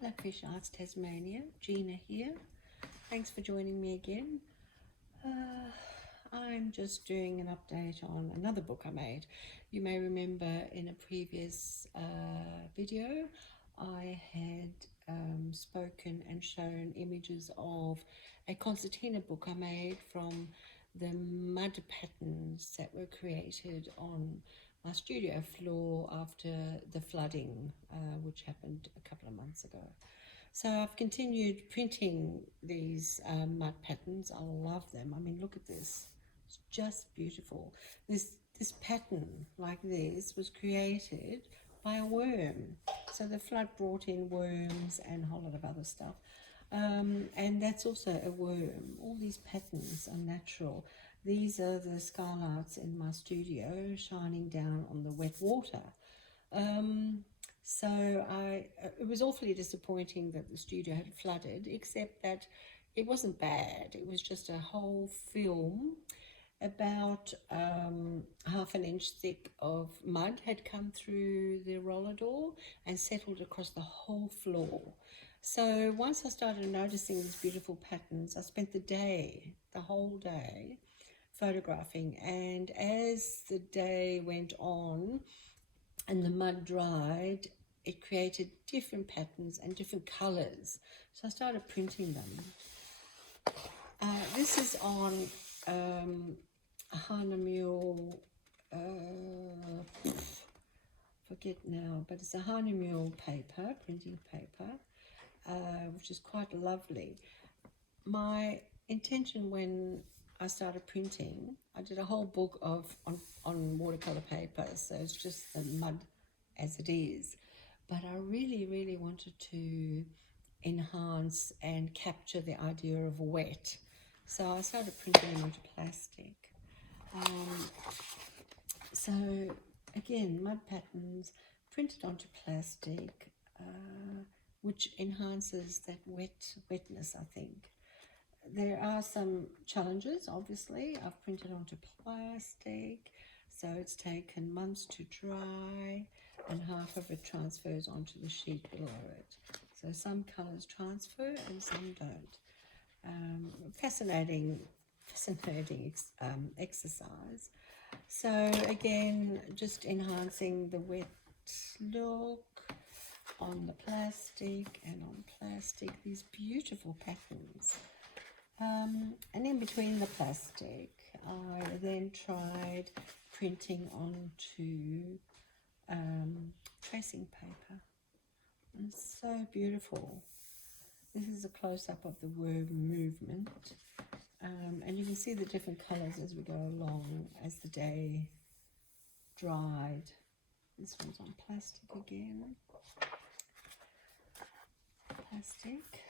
Blackfish Arts Tasmania, Gina here. Thanks for joining me again. I'm just doing an update on another book I made. You may remember in a previous video I had spoken and shown images of a concertina book I made from the mud patterns that were created on my studio floor after the flooding, which happened a couple of months ago. So I've continued printing these mud patterns. I love them. I mean, look at this. It's just beautiful. This pattern like this was created by a worm. So the flood brought in worms and a whole lot of other stuff. And that's also a worm. All these patterns are natural. These are the skylights in my studio shining down on the wet water. So it was awfully disappointing that the studio had flooded, except that it wasn't bad. It was just a whole film about half an inch thick of mud had come through the roller door and settled across the whole floor. So once I started noticing these beautiful patterns, I spent the whole day, photographing. And as the day went on and the mud dried, it created different patterns and different colors. So I started printing them. This is on Hahnemühle, forget now, but it's a Hahnemühle paper, printing paper, which is quite lovely. My intention when I started printing, I did a whole book on watercolor paper, so it's just the mud as it is. But I really wanted to enhance and capture the idea of wet. So I started printing them onto plastic. So again, mud patterns printed onto plastic, which enhances that wetness, I think. There are some challenges, obviously. I've printed onto plastic, so it's taken months to dry, and half of it transfers onto the sheet below it. So some colours transfer and some don't. Fascinating exercise. So again, just enhancing the wet look on the plastic and on plastic, these beautiful patterns. And in between the plastic, I then tried printing onto tracing paper. And it's so beautiful. This is a close-up of the worm movement. And you can see the different colours as we go along, as the day dried. This one's on plastic again. Plastic.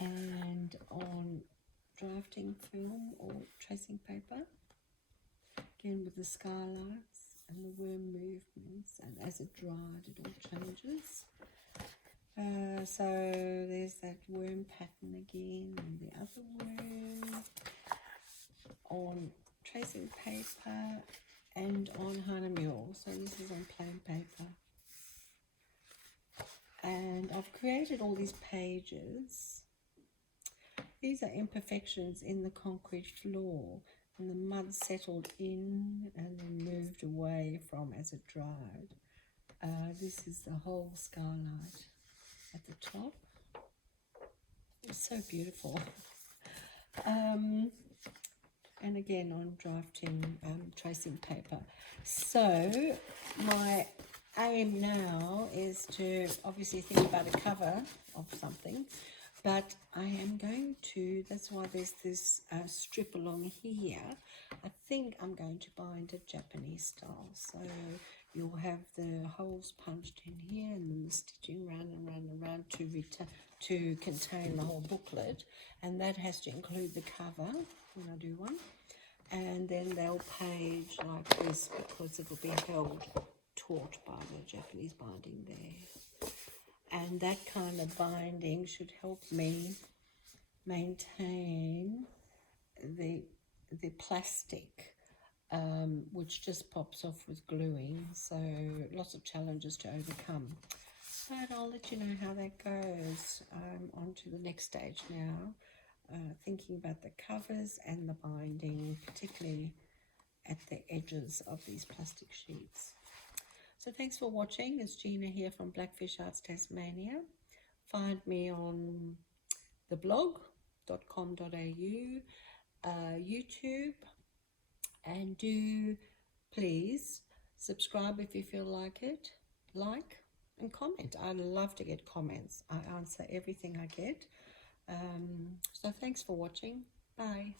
And on drafting film or tracing paper, again with the skylights and the worm movements, and as it dried it all changes. So there's that worm pattern again, and the other worm on tracing paper and on Hahnemühle. So this is on plain paper. And I've created all these pages. These are imperfections in the concrete floor, and the mud settled in and then moved away from as it dried. This is the whole skylight at the top. It's so beautiful. And again on drafting tracing paper. So my aim now is to obviously think about a cover of something, but I am going to, that's why there's this strip along here. I think I'm going to bind it Japanese style. So you'll have the holes punched in here and then the stitching round and round and round to contain the whole booklet. And that has to include the cover when I do one. And then they'll page like this because it will be held taut by the Japanese binding there. And that kind of binding should help me maintain the plastic, which just pops off with gluing. So lots of challenges to overcome. But I'll let you know how that goes. I'm on to the next stage now, thinking about the covers and the binding, particularly at the edges of these plastic sheets. So thanks for watching. It's Gina here from Blackfish Arts Tasmania. Find me on the blog.com.au, YouTube, and do please subscribe if you feel like it, like and comment. I love to get comments. I answer everything I get. So thanks for watching. Bye.